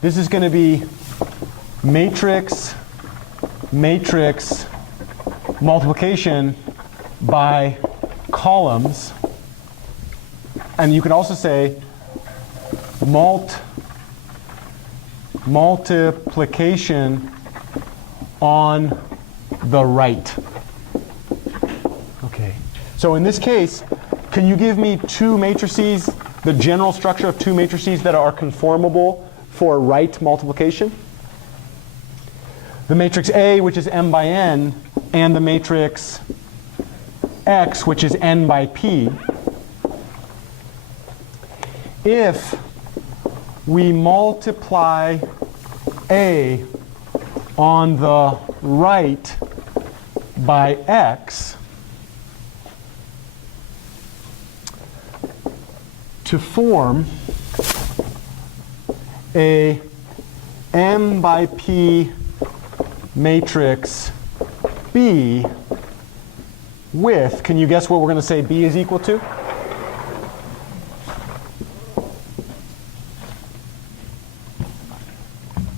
This is going to be matrix multiplication by columns. And you could also say multiplication on the right. Okay. So in this case, can you give me two matrices, the general structure of two matrices that are conformable for right multiplication? The matrix A, which is m by n, and the matrix X, which is n by p. If we multiply A on the right by X to form a m by p matrix B with, can you guess what we're going to say B is equal to?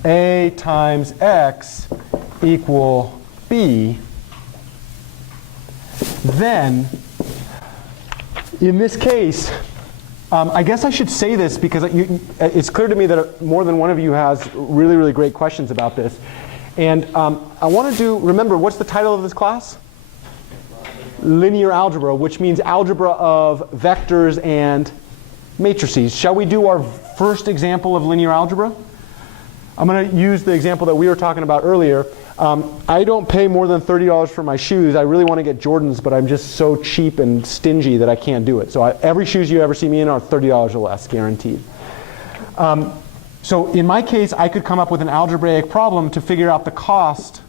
A times X equal B. Then, in this case, I guess I should say this because it's clear to me that more than one of you has really, really great questions about this. And I want to remember, what's the title of this class? Linear algebra, which means algebra of vectors and matrices. Shall we do our first example of linear algebra? I'm going to use the example that we were talking about earlier. I don't pay more than $30 for my shoes. I really want to get Jordans, but I'm just so cheap and stingy that I can't do it. So every shoes you ever see me in are $30 or less, guaranteed. So in my case, I could come up with an algebraic problem to figure out the cost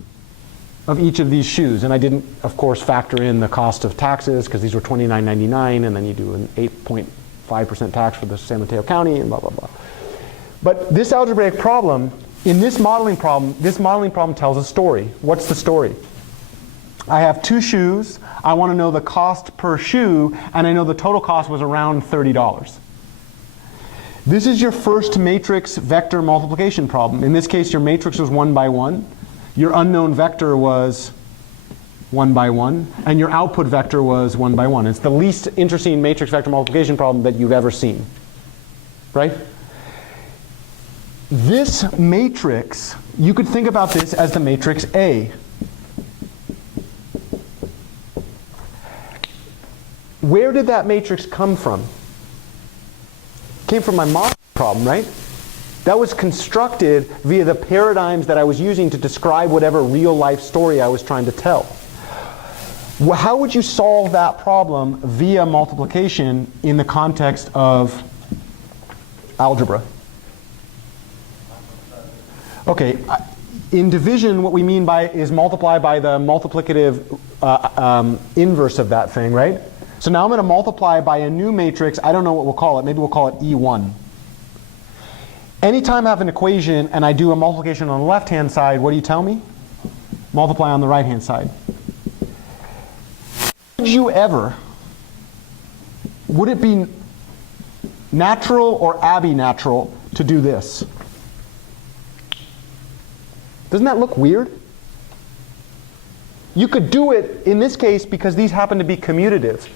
of each of these shoes. And I didn't, of course, factor in the cost of taxes, because these were $29.99, and then you do an 8.5% tax for the San Mateo County, and blah, blah, blah. But this algebraic problem, in this modeling problem tells a story. What's the story? I have two shoes. I want to know the cost per shoe, and I know the total cost was around $30. This is your first matrix vector multiplication problem. In this case, your matrix was 1 by 1. Your unknown vector was 1 by 1. And your output vector was 1 by 1. It's the least interesting matrix vector multiplication problem that you've ever seen. Right? This matrix, you could think about this as the matrix A. Where did that matrix come from? It came from my modeling problem, right? That was constructed via the paradigms that I was using to describe whatever real life story I was trying to tell. How would you solve that problem via multiplication in the context of algebra? Okay, in division, what we mean by is multiply by the multiplicative inverse of that thing, right? So now I'm going to multiply by a new matrix. I don't know what we'll call it. Maybe we'll call it E1. Anytime I have an equation and I do a multiplication on the left-hand side, what do you tell me? Multiply on the right-hand side. Would it be natural or abi-natural to do this? Doesn't that look weird? You could do it in this case because these happen to be commutative.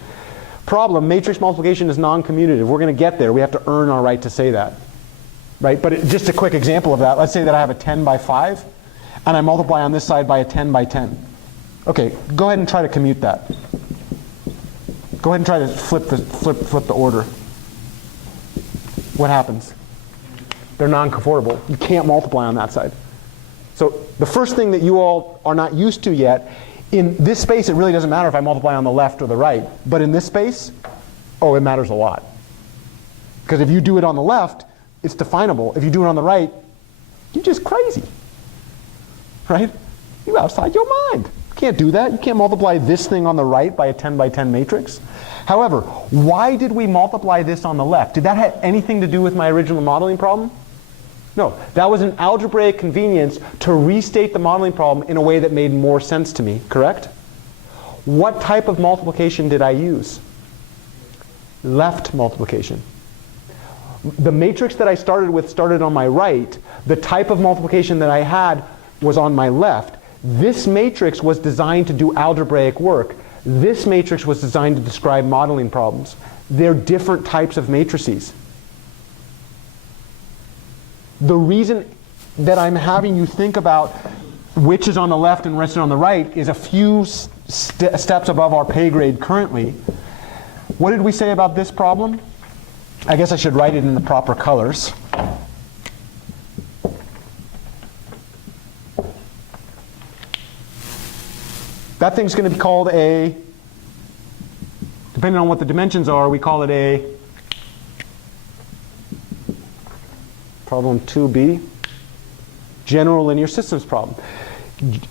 Problem, matrix multiplication is non-commutative. We're going to get there. We have to earn our right to say that. Right? But just a quick example of that. Let's say that I have a 10 by 5, and I multiply on this side by a 10 by 10. Okay, go ahead and try to commute that. Go ahead and try to flip the order. What happens? They're non-conformable. You can't multiply on that side. So the first thing that you all are not used to yet, in this space it really doesn't matter if I multiply on the left or the right. But in this space, oh, it matters a lot. Because if you do it on the left, it's definable. If you do it on the right, you're just crazy. Right? You're outside your mind. You can't do that. You can't multiply this thing on the right by a 10 by 10 matrix. However, why did we multiply this on the left? Did that have anything to do with my original modeling problem? No, that was an algebraic convenience to restate the modeling problem in a way that made more sense to me, correct? What type of multiplication did I use? Left multiplication. The matrix that I started with started on my right. The type of multiplication that I had was on my left. This matrix was designed to do algebraic work. This matrix was designed to describe modeling problems. They're different types of matrices. The reason that I'm having you think about which is on the left and which is on the right is a few steps above our pay grade currently. What did we say about this problem? I guess I should write it in the proper colors. That thing's going to be called a, depending on what the dimensions are, we call it a problem 2b, general linear systems problem.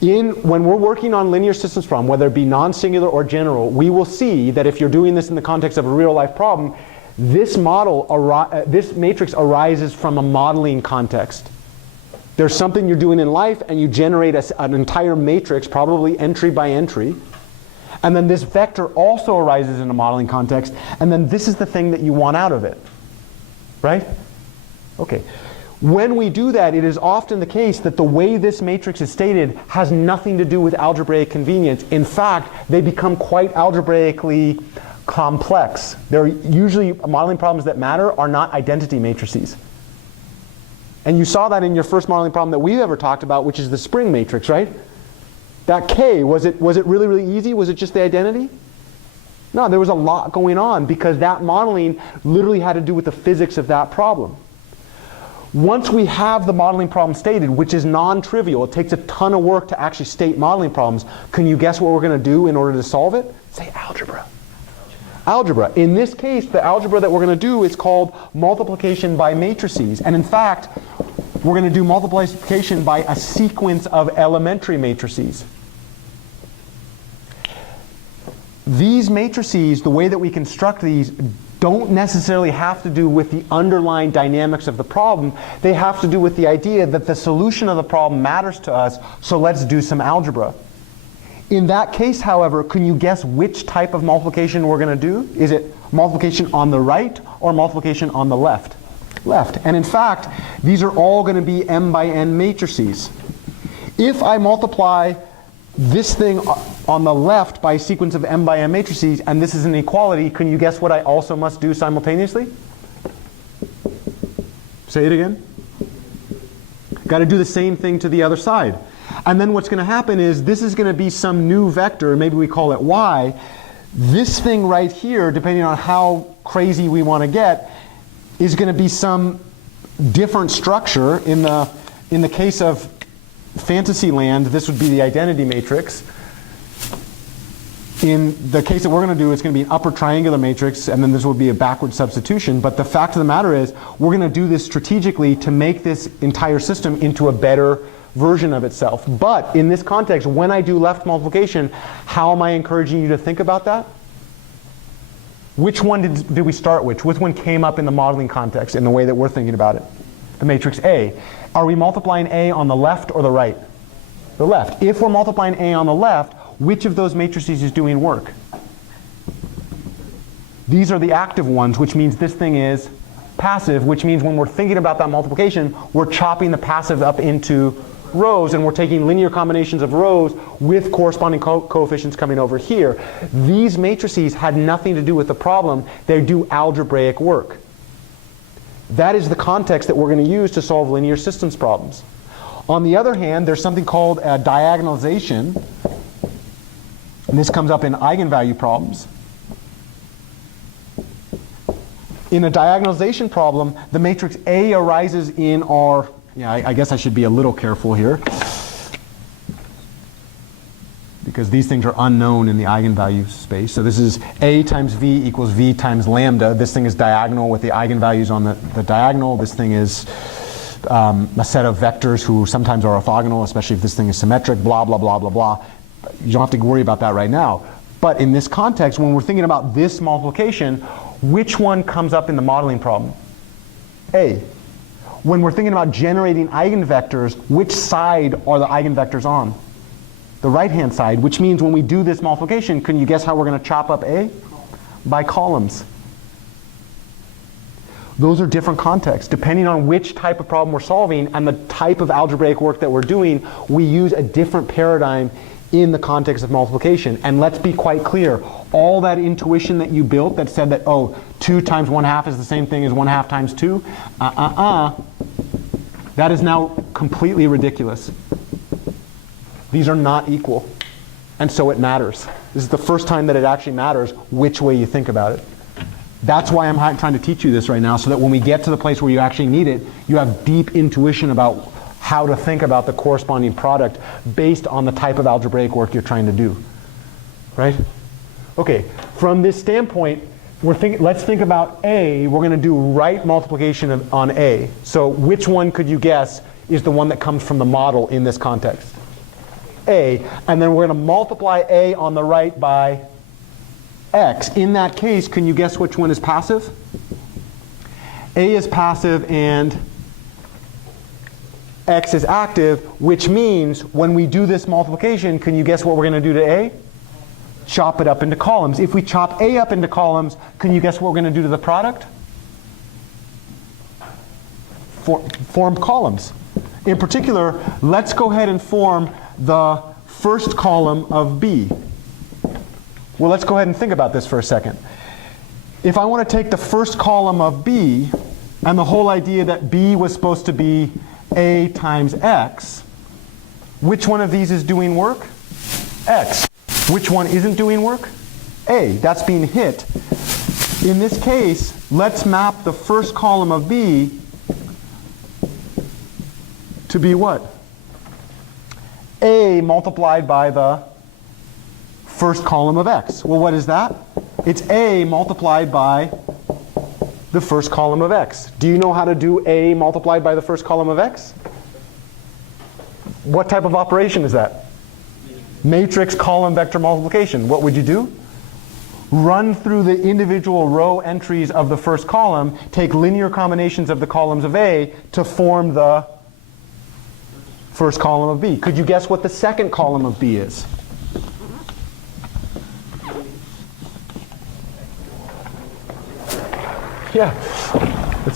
When we're working on linear systems problem, whether it be non-singular or general, we will see that if you're doing this in the context of a real life problem, this matrix arises from a modeling context. There's something you're doing in life and you generate an entire matrix, probably entry by entry. And then this vector also arises in a modeling context, and then this is the thing that you want out of it. Right? Okay. When we do that, it is often the case that the way this matrix is stated has nothing to do with algebraic convenience. In fact, they become quite algebraically complex. They're usually modeling problems that matter are not identity matrices. And you saw that in your first modeling problem that we've ever talked about, which is the spring matrix, right? That K, was it really, really easy? Was it just the identity? No, there was a lot going on because that modeling literally had to do with the physics of that problem. Once we have the modeling problem stated, which is non-trivial, it takes a ton of work to actually state modeling problems, can you guess what we're going to do in order to solve it? Say algebra. Algebra. In this case, the algebra that we're going to do is called multiplication by matrices. And in fact, we're going to do multiplication by a sequence of elementary matrices. These matrices, the way that we construct these, don't necessarily have to do with the underlying dynamics of the problem. They have to do with the idea that the solution of the problem matters to us, so let's do some algebra. In that case, however, can you guess which type of multiplication we're going to do? Is it multiplication on the right or multiplication on the left? Left. And in fact, these are all going to be m by n matrices. If I multiply this thing on the left by a sequence of m by n matrices, and this is an equality, can you guess what I also must do simultaneously? Say it again. Got to do the same thing to the other side. And then what's going to happen is this is going to be some new vector, maybe we call it y. This thing right here, depending on how crazy we want to get, is going to be some different structure. In the case of Fantasyland, this would be the identity matrix. In the case that we're going to do, it's going to be an upper triangular matrix, and then this will be a backward substitution. But the fact of the matter is, we're going to do this strategically to make this entire system into a better version of itself. But in this context, when I do left multiplication, how am I encouraging you to think about that? Which one did we start with? Which one came up in the modeling context in the way that we're thinking about it? The matrix A. Are we multiplying A on the left or the right? The left. If we're multiplying A on the left, which of those matrices is doing work? These are the active ones, which means this thing is passive, which means when we're thinking about that multiplication, we're chopping the passive up into rows, and we're taking linear combinations of rows with corresponding coefficients coming over here. These matrices had nothing to do with the problem. They do algebraic work. That is the context that we're going to use to solve linear systems problems. On the other hand, there's something called diagonalization, and this comes up in eigenvalue problems. In a diagonalization problem, the matrix A arises in our, I guess I should be a little careful here, because these things are unknown in the eigenvalue space. So this is A times V equals V times lambda. This thing is diagonal with the eigenvalues on the diagonal. This thing is a set of vectors who sometimes are orthogonal, especially if this thing is symmetric, blah, blah, blah, blah, blah. You don't have to worry about that right now. But in this context, when we're thinking about this multiplication, which one comes up in the modeling problem? A. When we're thinking about generating eigenvectors, which side are the eigenvectors on? The right-hand side, which means when we do this multiplication, can you guess how we're going to chop up A? By columns. Those are different contexts. Depending on which type of problem we're solving and the type of algebraic work that we're doing, we use a different paradigm in the context of multiplication. And let's be quite clear, all that intuition that you built that said that, oh, 2 times 1/2 is the same thing as 1/2 times 2, that is now completely ridiculous. These are not equal. And so it matters. This is the first time that it actually matters which way you think about it. That's why I'm trying to teach you this right now, so that when we get to the place where you actually need it, you have deep intuition about how to think about the corresponding product based on the type of algebraic work you're trying to do. Right? Okay, from this standpoint, let's think about A. We're going to do right multiplication on A. So which one could you guess is the one that comes from the model in this context? A. And then we're going to multiply A on the right by X. In that case, can you guess which one is passive? A is passive and X is active, which means when we do this multiplication, can you guess what we're going to do to A? Chop it up into columns. If we chop A up into columns, can you guess what we're going to do to the product? Form columns. In particular, let's go ahead and form the first column of B. Well, let's go ahead and think about this for a second. If I want to take the first column of B and the whole idea that B was supposed to be A times X, which one of these is doing work? X. Which one isn't doing work? A. That's being hit. In this case, let's map the first column of B to be what? A multiplied by the first column of X. Well, what is that? It's A multiplied by the first column of X. Do you know how to do A multiplied by the first column of X? What type of operation is that? Matrix column vector multiplication. What would you do? Run through the individual row entries of the first column, take linear combinations of the columns of A to form the first column of B. Could you guess what the second column of B is? Yeah.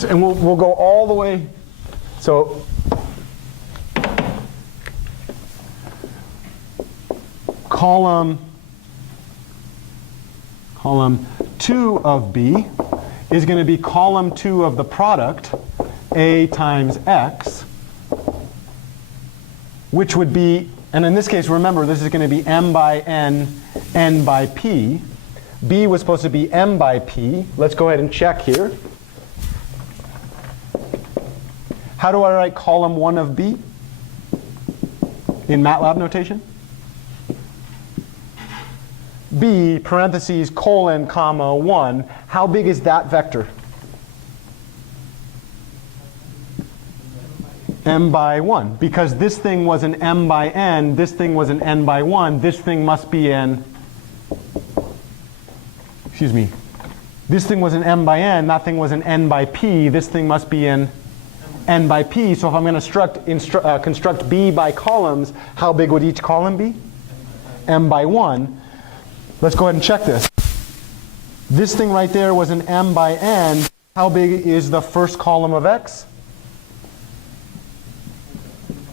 And we'll go all the way. So column 2 of B is going to be column 2 of the product, A times X, which would be, and in this case, remember, this is going to be M by N, N by P. B was supposed to be M by P. Let's go ahead and check here. How do I write column 1 of B in MATLAB notation? B, parentheses, colon, comma, 1. How big is that vector? M by 1. Because this thing was an M by N, this thing was an N by 1, this thing must be an, excuse me, this thing was an M by N, that thing was an N by P, this thing must be an N by P. So if I'm going to construct B by columns, how big would each column be? M by 1. Let's go ahead and check this. This thing right there was an M by N. How big is the first column of X?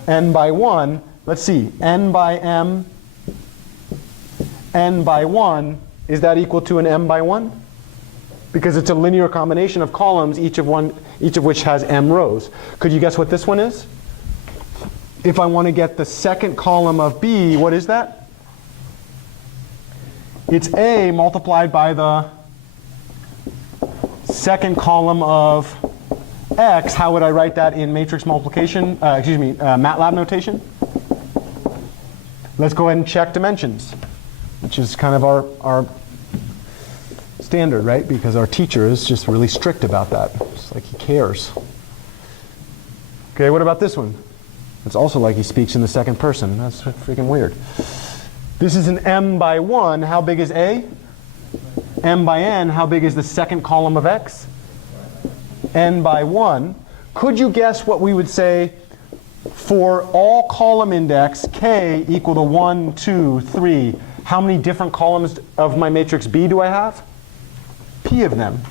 N by 1. Let's see. N by M, N by 1. Is that equal to an M by 1? Because it's a linear combination of columns, each of which has M rows. Could you guess what this one is? If I want to get the second column of B, what is that? It's A multiplied by the second column of X. How would I write that in matrix multiplication, MATLAB notation? Let's go ahead and check dimensions, which is kind of our standard, right? Because our teacher is just really strict about that. It's like he cares. Okay, what about this one? It's also like he speaks in the second person. That's freaking weird. This is an M by 1. How big is A? M by N. How big is the second column of X? N by 1. Could you guess what we would say for all column index K equal to 1, 2, 3? How many different columns of my matrix B do I have? P of them.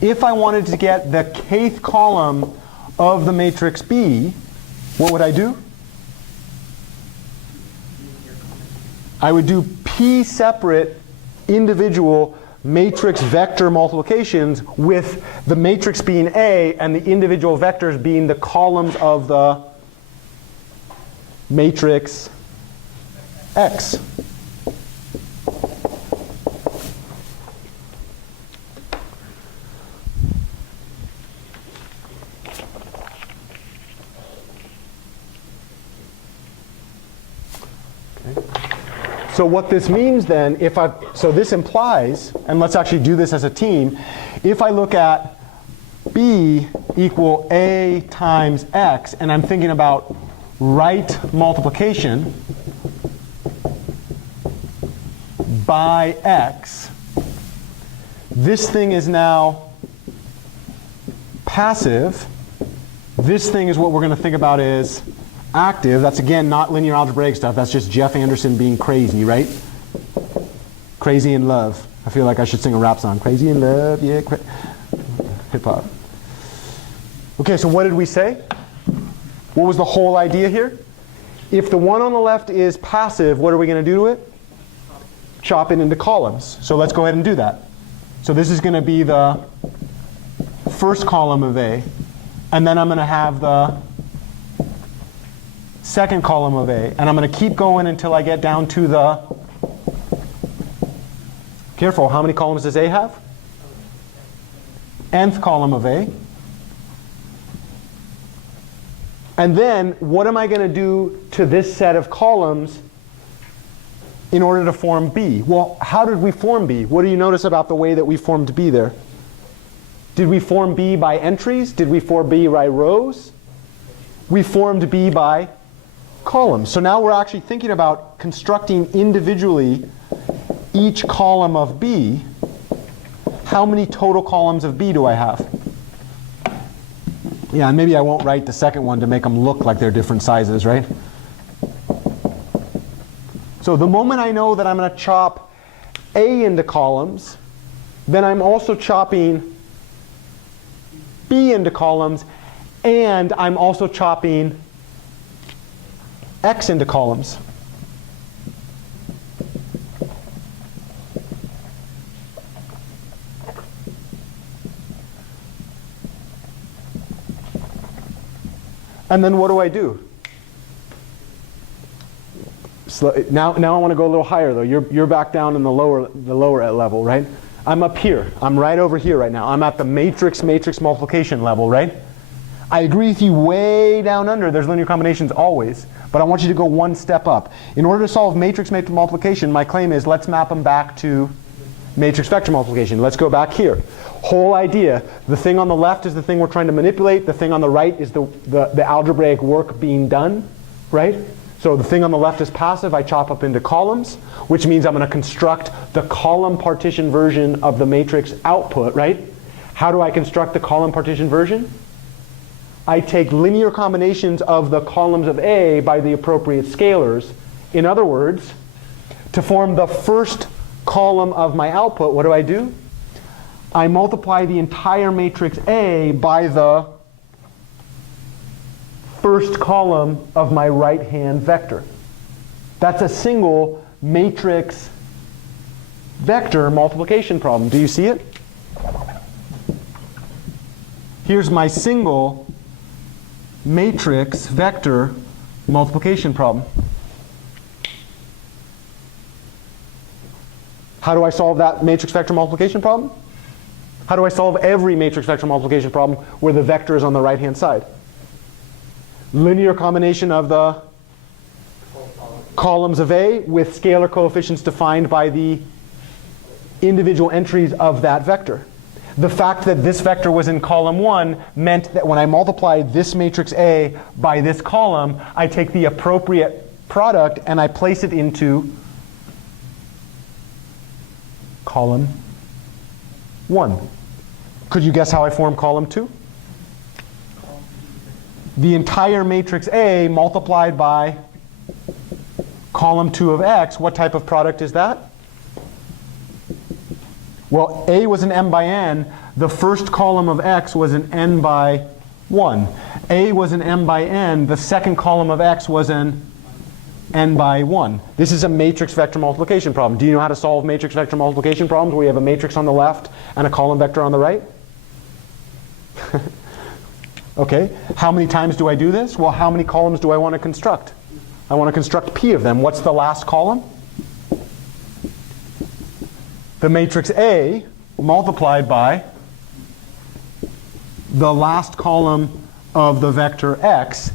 if I wanted to get the kth column of the matrix B, what would I do? I would do p separate individual matrix vector multiplications with the matrix being A and the individual vectors being the columns of the matrix X. So what this means then, so this implies, and let's actually do this as a team, if I look at B equal A times X, and I'm thinking about right multiplication by X, this thing is now passive. This thing is what we're going to think about as active. That's again not linear algebraic stuff. That's just Jeff Anderson being crazy, right? Crazy in love. I feel like I should sing a rap song. Crazy in love, yeah. Hip hop. Okay, so what did we say? What was the whole idea here? If the one on the left is passive, what are we going to do to it? Chop it into columns. So let's go ahead and do that. So this is going to be the first column of A, and then I'm going to have the second column of A, and I'm going to keep going until I get down to the, careful, how many columns does A have? Nth column of A. And then what am I going to do to this set of columns in order to form B? Well, how did we form B? What do you notice about the way that we formed B there? Did we form B by entries? Did we form B by rows? We formed B by columns. So now we're actually thinking about constructing individually each column of B. How many total columns of B do I have? Yeah, and maybe I won't write the second one to make them look like they're different sizes, right? So the moment I know that I'm going to chop A into columns, then I'm also chopping B into columns, and I'm also chopping X into columns. And then what do I do? Now I want to go a little higher though. You're back down in the lower level, right? I'm up here. I'm right over here right now. I'm at the matrix multiplication level, right? I agree with you way down under. There's linear combinations always. But I want you to go one step up. In order to solve matrix multiplication, my claim is let's map them back to matrix vector multiplication. Let's go back here. Whole idea, the thing on the left is the thing we're trying to manipulate. The thing on the right is the algebraic work being done, right? So the thing on the left is passive. I chop up into columns, which means I'm going to construct the column partition version of the matrix output, right? How do I construct the column partition version? I take linear combinations of the columns of A by the appropriate scalars. In other words, to form the first column of my output, what do? I multiply the entire matrix A by the first column of my right-hand vector. That's a single matrix vector multiplication problem. Do you see it? Here's my single matrix vector multiplication problem. How do I solve that matrix vector multiplication problem? How do I solve every matrix vector multiplication problem where the vector is on the right-hand side? Linear combination of the columns of A with scalar coefficients defined by the individual entries of that vector. The fact that this vector was in column 1 meant that when I multiply this matrix A by this column, I take the appropriate product and I place it into column 1. Could you guess how I form column 2? The entire matrix A multiplied by column 2 of X, what type of product is that? Well, A was an m by n. the first column of X was an n by 1. A was an m by n. The second column of X was an n by 1. This is a matrix vector multiplication problem. Do you know how to solve matrix vector multiplication problems where you have a matrix on the left and a column vector on the right? Okay. How many times do I do this? Well, how many columns do I want to construct? I want to construct p of them. What's the last column? The matrix A multiplied by the last column of the vector x